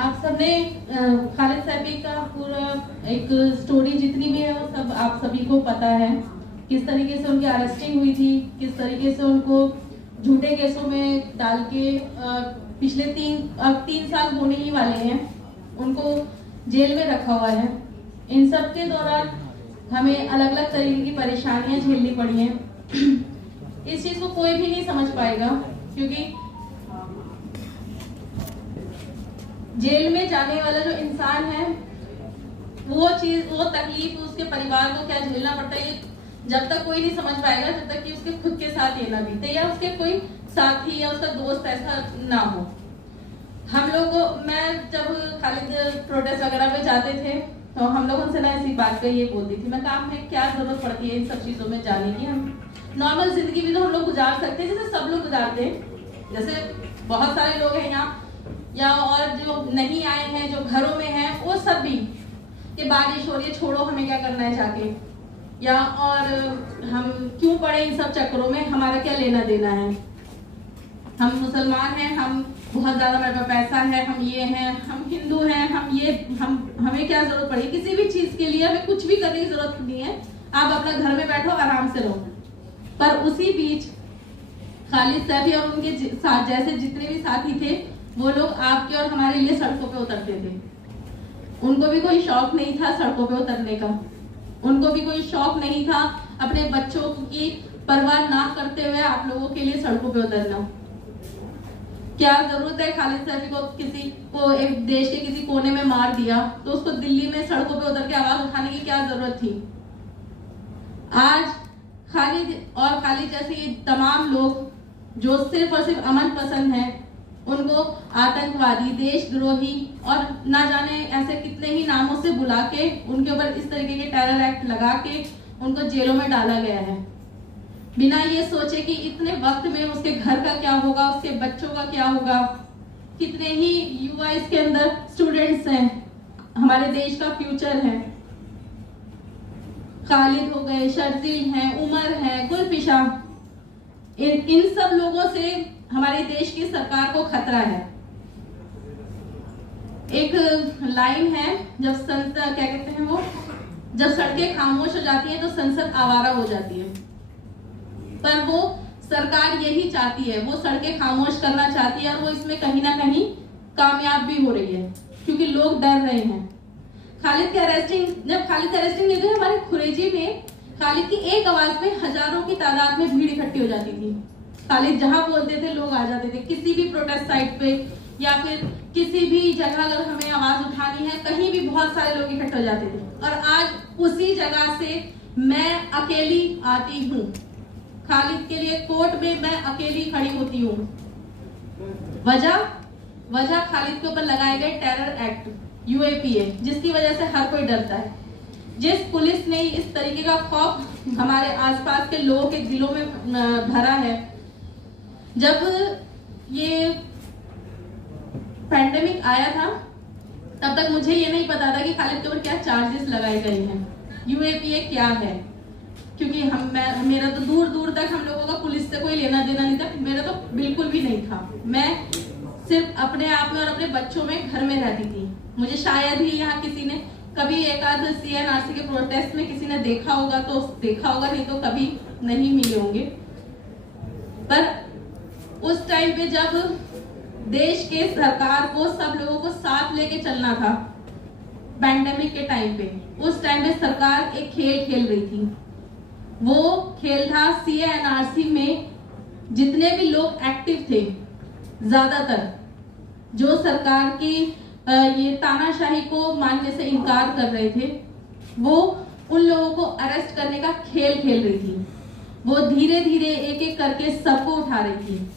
आप सबने खालिद सैफी का पूरा एक स्टोरी जितनी भी है वो सब आप सभी को पता है। किस तरीके से उनकी अरेस्टिंग हुई थी, किस तरीके से उनको झूठे केसों में डाल के पिछले 3 साल होने ही वाले हैं, उनको जेल में रखा हुआ है। इन सब के दौरान हमें अलग अलग तरीके की परेशानियां झेलनी पड़ी हैं। इस चीज को कोई भी नहीं समझ पाएगा, क्योंकि जेल में जाने वाला जो इंसान है वो तकलीफ उसके परिवार को क्या झेलना पड़ता है, जब तक कोई नहीं समझ पाएगा, जब तक कि उसके खुद के साथ ये ना बीते या उसके कोई साथी या उसका दोस्त ऐसा ना हो। हम लोग मैं जब खालिद प्रोटेस्ट वगैरह पे जाते थे तो हम लोग उनसे ना ऐसी बात पे ये बोलती थी, मैं काम में क्या जरूरत पड़ती है इन सब चीजों में जाने की, हम नॉर्मल जिंदगी भी तो हम लोग गुजार सकते हैं जैसे सब लोग गुजारते हैं। जैसे बहुत सारे लोग हैं यहाँ या और जो नहीं आए हैं, जो घरों में हैं, वो सब भी कि बारिश हो रही है छोड़ो हमें क्या करना है जाके, या और हम क्यों पड़े इन सब चक्करों में, हमारा क्या लेना देना है, हम मुसलमान हैं, हम बहुत ज्यादा हमारे पास पैसा है, हम ये हैं, हम हिंदू हैं, हमें क्या जरूरत पड़ी किसी भी चीज के लिए, हमें कुछ भी करने की जरूरत नहीं है, आप अपना घर में बैठो आराम से रहो। पर उसी बीच खालिद सैफी और उनके साथ जैसे जितने भी साथी थे वो लोग आपके और हमारे लिए सड़कों पे उतरते थे। उनको भी कोई शौक नहीं था सड़कों पे उतरने का, उनको भी कोई शौक नहीं था अपने बच्चों की परवाह ना करते हुए आप लोगों के लिए सड़कों पे उतरना। क्या जरूरत है खालिद सैफी को किसी को एक देश के किसी कोने में मार दिया तो उसको दिल्ली में सड़कों पे उतर के आवाज उठाने की क्या जरूरत थी। आज खालिद जैसे ये तमाम लोग जो सिर्फ और सिर्फ अमन पसंद है, उनको आतंकवादी, देशद्रोही और ना जाने ऐसे कितने ही नामों से बुला के उनके ऊपर इस तरीके के टेरर एक्ट लगा के उनको जेलों में डाला गया है, बिना ये सोचे कि इतने वक्त में उसके घर का क्या होगा, उसके बच्चों का क्या होगा। कितने ही युवा इसके अंदर स्टूडेंट्स हैं, हमारे देश का फ्यूचर है। खालिद हो गए, शर्जील हैं, उमर है, गुलफिशा, इन सब लोगों से हमारे देश की सरकार को खतरा है। एक लाइन है, जब संसद क्या कहते हैं वो, जब सड़कें खामोश हो जाती हैं तो संसद आवारा हो जाती है। पर वो सरकार यही चाहती है, वो सड़कें खामोश करना चाहती है और वो इसमें कहीं ना कहीं कामयाब भी हो रही है, क्योंकि लोग डर रहे हैं। जब खालिद की अरेस्टिंग नहीं हुई, हमारे खुरेजी में खालिद की एक आवाज में हजारों की तादाद में भीड़ इकट्ठी हो जाती थी। खालिद जहां बोलते थे लोग आ जाते थे, किसी भी प्रोटेस्ट साइट पे या फिर किसी भी जगह अगर हमें आवाज उठानी है, कहीं भी बहुत सारे लोग इकट्ठे हो जाते थे। और आज उसी जगह से मैं अकेली आती हूँ, खालिद के लिए कोर्ट में मैं अकेली खड़ी होती हूँ। वजह खालिद के ऊपर लगाए गए टेरर एक्ट UAPA, जिसकी वजह से हर कोई डरता है। जिस पुलिस ने इस तरीके का खौफ हमारे आसपास के लोगों के दिलों में भरा है, जब ये पैंडेमिक आया था तब तक मुझे ये नहीं पता था कि खालिद के ऊपर क्या चार्जेस लगाए गए हैं, UAPA क्या है, क्योंकि मेरा तो दूर दूर तक हम लोगों का पुलिस से कोई लेना देना नहीं था, मेरा तो बिल्कुल भी नहीं था। मैं सिर्फ अपने आप में और अपने बच्चों में घर में रहती थी। मुझे शायद ही यहाँ किसी ने कभी एक आध CNRC के प्रोटेस्ट में किसी ने देखा होगा तो देखा होगा, नहीं तो कभी नहीं मिले होंगे। पर उस टाइम पे जब देश के सरकार को सब लोगों को साथ लेके चलना था, पैंडेमिक के टाइम पे, उस टाइम पे सरकार एक खेल खेल रही थी। वो खेल था CNRC में जितने भी लोग एक्टिव थे, ज्यादातर जो सरकार की ये तानाशाही को मानने से इनकार कर रहे थे, वो उन लोगों को अरेस्ट करने का खेल खेल रही थी। वो धीरे धीरे एक एक करके सबको उठा रही थी।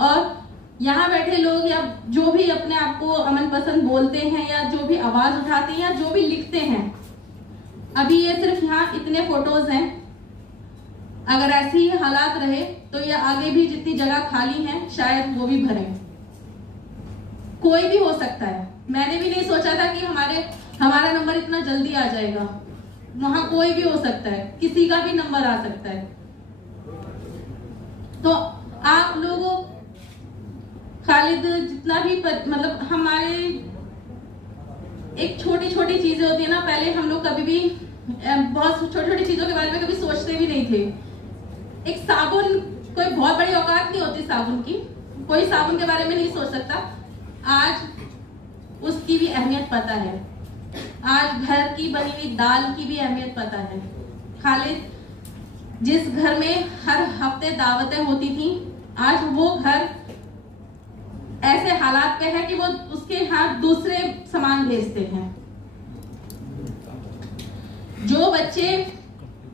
और यहाँ बैठे लोग या जो भी अपने आप को अमन पसंद बोलते हैं या जो भी आवाज उठाते हैं या जो भी लिखते हैं, अभी ये सिर्फ यहाँ इतने फोटोज हैं, अगर ऐसे ही हालात रहे तो ये आगे भी जितनी जगह खाली है शायद वो भी भरे। कोई भी हो सकता है, मैंने भी नहीं सोचा था कि हमारा नंबर इतना जल्दी आ जाएगा। वहां कोई भी हो सकता है, किसी का भी नंबर आ सकता है। तो आप लोगों खालिद जितना भी मतलब हमारे एक छोटी छोटी चीजें होती है ना, पहले हम लोग कभी भी बहुत छोटी छोटी चीजों के बारे में कभी सोचते भी नहीं थे। एक साबुन, कोई बहुत बड़ी औकात नहीं होती साबुन की, कोई साबुन के बारे में नहीं सोच सकता, आज उसकी भी अहमियत पता है। आज घर की बनी हुई दाल की भी अहमियत पता है। खालिद जिस घर में हर हफ्ते दावतें होती थी, आज वो घर ऐसे हालात पे है कि वो उसके यहाँ दूसरे सामान भेजते हैं। जो बच्चे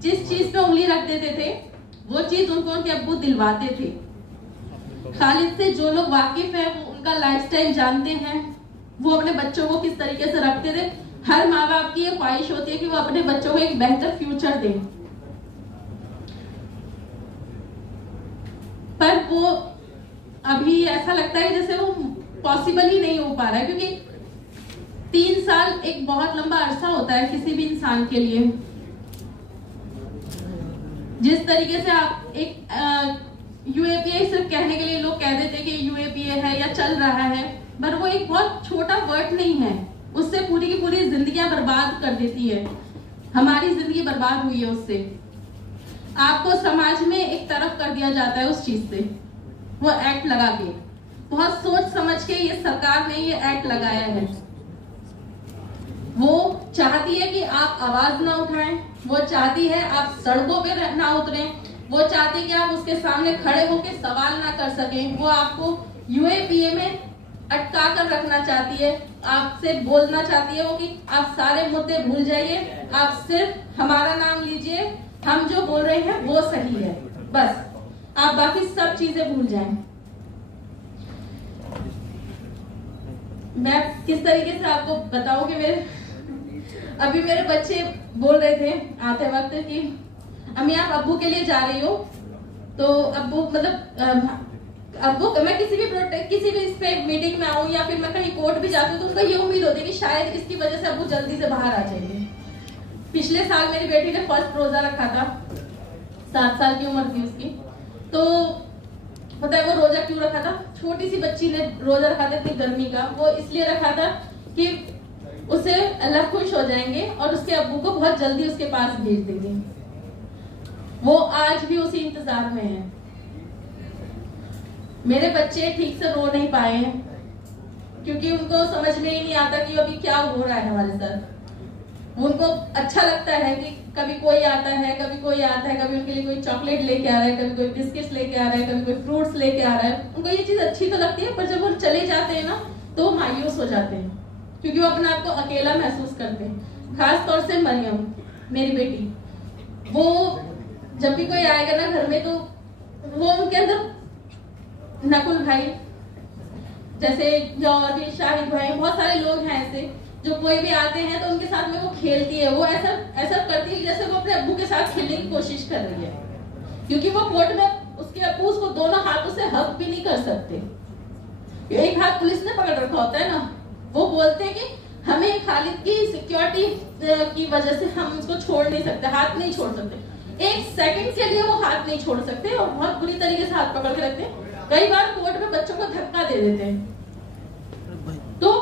जिस चीज पे उंगली रख देते थे वो चीज उनको उनके अब्बू दिलवाते थे। खालिद से जो लोग वाकिफ है, वो उनका लाइफस्टाइल जानते हैं, वो अपने बच्चों को किस तरीके से रखते थे। हर माँ बाप की ये ख्वाहिश होती है कि वो अपने बच्चों को एक बेहतर फ्यूचर दें, पर वो अभी ऐसा लगता है जैसे वो पॉसिबल ही नहीं हो पा रहा है, क्योंकि 3 साल एक बहुत लंबा अरसा होता है किसी भी इंसान के लिए। जिस तरीके से आप एक यूएपीए सिर्फ कहने के लिए लोग कह देते कि यूएपीए है या चल रहा है, पर वो एक बहुत छोटा वर्ड नहीं है, उससे पूरी की पूरी जिंदगियां बर्बाद कर देती है। हमारी जिंदगी बर्बाद हुई है उससे। आपको समाज में एक तरफ कर दिया जाता है उस चीज से, वो एक्ट लगा के, बहुत सोच समझ के ये सरकार ने ये एक्ट लगाया है। वो चाहती है कि आप आवाज ना उठाएं, वो चाहती है आप सड़कों पे ना उतरें, वो चाहती है कि आप उसके सामने खड़े होकर सवाल ना कर सकें। वो आपको यूएपीए में अटका कर रखना चाहती है, आपसे बोलना चाहती है वो कि आप सारे मुद्दे भूल जाइए, आप सिर्फ हमारा नाम लीजिए, हम जो बोल रहे हैं वो सही है, बस आप बाकी सब चीजें भूल जाएं। मैं किस तरीके से आपको बताऊं कि अभी मेरे बच्चे बोल रहे थे आते वक्त कि अम्मी आप अब्बू के लिए जा रही हो, तो अब्बू मतलब अब्बू मैं किसी भी इस पे मीटिंग में आऊं या फिर मैं कहीं कोर्ट भी जाती हूँ तो उनको ये उम्मीद होती है कि शायद इसकी वजह से अब्बू जल्दी से बाहर आ जाएंगे। पिछले साल मेरी बेटी ने फर्स्ट रोजा रखा था, 7 साल की उम्र थी उसकी, तो पता है वो रोजा क्यों रखा था? छोटी सी बच्ची ने रोजा रखा था इतनी गर्मी का, वो इसलिए रखा था कि उसे अल्लाह खुश हो जाएंगे और उसके अब्बू को बहुत जल्दी उसके पास भेज देंगे। वो आज भी उसी इंतजार में है। मेरे बच्चे ठीक से रो नहीं पाए हैं क्योंकि उनको समझ में ही नहीं आता कि अभी क्या हो रहा है हमारे साथ। उनको अच्छा लगता है कि कभी कोई आता है, कभी कोई आता है, कभी उनके लिए कोई चॉकलेट लेके आ रहा है, कभी कोई बिस्किट्स लेके आ रहा है, कभी कोई फ्रूट्स लेके आ रहा है। उनको ये चीज अच्छी तो लगती है, पर जब वो चले जाते हैं ना तो वो मायूस हो जाते हैं क्योंकि वो अपने आप को अकेला महसूस करते हैं। खास तौर से मरियम मेरी बेटी, वो जब भी कोई आएगा ना घर में तो वो उनके अंदर नकुल भाई जैसे और भी शाहिद भाई, बहुत सारे लोग हैं ऐसे जो कोई भी आते हैं तो उनके साथ में वो खेलती है, वो ऐसा करती है जैसे वो अपने अब्बू के साथ खेलने की कोशिश कर रही है, क्योंकि वो कोर्ट में उसके अब्बू उसको दोनों हाथों से हक भी नहीं कर सकते। एक हाथ पुलिस ने पकड़ रखा होता है ना, वो बोलते हैं कि हमें खालिद की सिक्योरिटी की वजह से हम उसको छोड़ नहीं सकते, हाथ नहीं छोड़ सकते, 1 सेकंड के लिए वो हाथ नहीं छोड़ सकते और बहुत बुरी तरीके से हाथ पकड़ के रखते हैं। कई बार कोर्ट में बच्चों को धक्का दे देते हैं, तो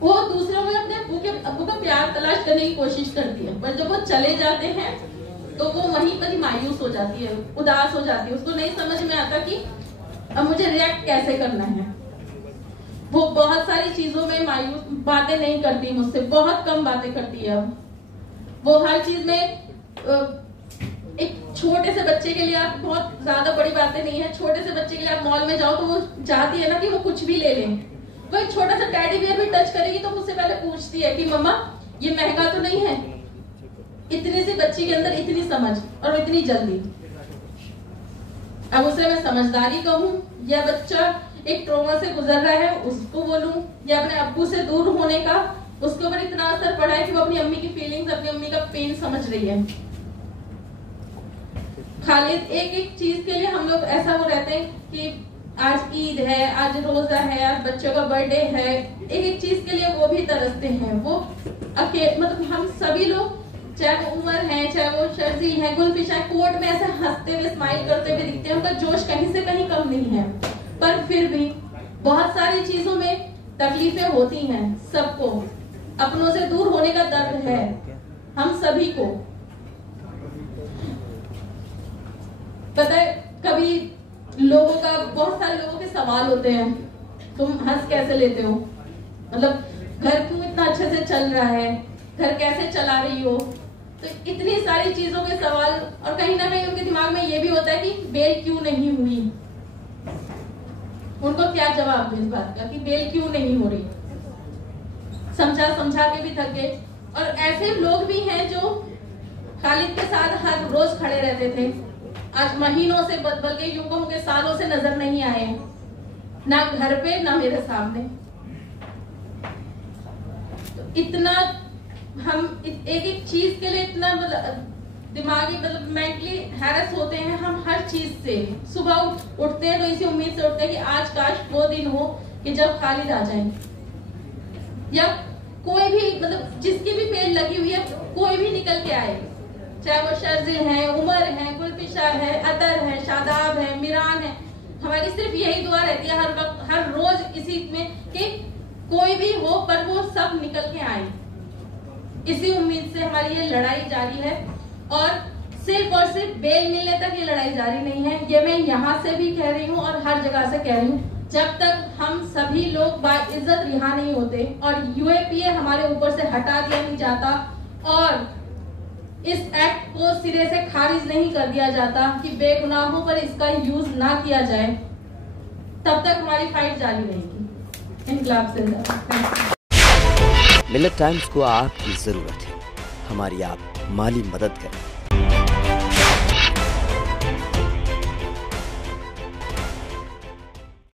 वो दूसरों में अपने अब्बू का प्यार तलाश करने की कोशिश करती है, पर जब वो चले जाते हैं तो वो वहीं पर ही मायूस हो जाती है, उदास हो जाती है। उसको नहीं समझ में आता कि अब मुझे रिएक्ट कैसे करना है। वो बहुत सारी चीजों में मायूस बातें नहीं करती मुझसे, बहुत कम बातें करती है। अब वो हर चीज में एक छोटे से बच्चे के लिए आप बहुत ज्यादा बड़ी बातें नहीं है, छोटे से बच्चे के लिए आप मॉल में जाओ तो वो चाहती है ना कि वो कुछ भी ले लें। वो एक छोटा सा टेडी बियर भी टच करेगी तो मुझसे पहले पूछती है कि मम्मा ये महंगा तो नहीं है। इतनी सी बच्ची के अंदर इतनी समझ और इतनी जल्दी। अब उसे मैं समझदारी कहूं या बच्चा एक ट्रॉमा से गुजर रहा है उसको बोलूं, या अपने अब्बू से दूर होने का उसके ऊपर इतना असर पड़ा है कि वो अपनी अम्मी की फीलिंग्स, अपनी अम्मी का पेन समझ रही है। खालिद एक चीज के लिए हम लोग ऐसा वो रहते हैं कि आज ईद है, आज रोजा है, आज बच्चों का बर्थडे है, एक चीज के लिए वो भी तरसते हैं। वो मतलब हम सभी लोग, चाहे वो उमर है, चाहे वो शर्जील है, गुलफिशा है, कोर्ट में ऐसे हंसते हुए स्माइल करते हुए दिखते हैं, उनका जोश कहीं से कहीं कम नहीं है, पर फिर भी बहुत सारी चीजों में तकलीफें होती हैं सबको, अपनों से दूर होने का दर्द है हम सभी को। पता है कभी लोगों का, बहुत सारे लोगों के सवाल होते हैं, तुम हंस कैसे लेते हो, मतलब घर क्यों इतना अच्छे से चल रहा है, घर कैसे चला रही हो, तो इतनी सारी चीजों के सवाल। और कहीं ना कहीं उनके दिमाग में ये भी होता है कि बेल क्यों नहीं हुई, उनको क्या जवाब दे इस बात का कि बेल क्यों नहीं हो रही। समझा के भी थक गए। और ऐसे लोग भी हैं जो खालिद के साथ हर रोज खड़े रहते थे, आज महीनों से बल्कि युगों के सालों से नजर नहीं आए, ना घर पे ना मेरे सामने। तो इतना हम एक एक चीज के लिए इतना दिमागी मेंटली हैरेस होते हैं हम हर चीज से। सुबह उठते हैं तो इसी उम्मीद से उठते हैं कि आज काश वो दिन हो कि जब खालिद आ जाए, या कोई भी जिसकी भी पेड़ लगी हुई है कोई भी निकल के आए, चाहे वो शर्जिल है, उमर है, गुलफिशा है, अतर है, शादाब है, मिरान है। हमारी सिर्फ यही दुआ रहती है हर वक्त, हर रोज इसी में कि कोई भी हो पर वो सब निकल के आए। इसी उम्मीद से हमारी ये लड़ाई जारी है और सिर्फ बेल मिलने तक ये लड़ाई जारी नहीं है। ये मैं यहाँ से भी कह रही हूँ और हर जगह से कह रही हूँ, जब तक हम सभी लोग बाइज्जत रिहा नहीं होते और यूएपीए हमारे ऊपर से हटा दिया नहीं जाता और इस एक्ट को सिरे से खारिज नहीं कर दिया जाता कि बेगुनाहों पर इसका यूज ना किया जाए, तब तक हमारी फाइट जारी रहेगी। इनकलाब जिंदाबाद। मिल्लत टाइम्स को आपकी जरूरत है, हमारी आप माली मदद करें।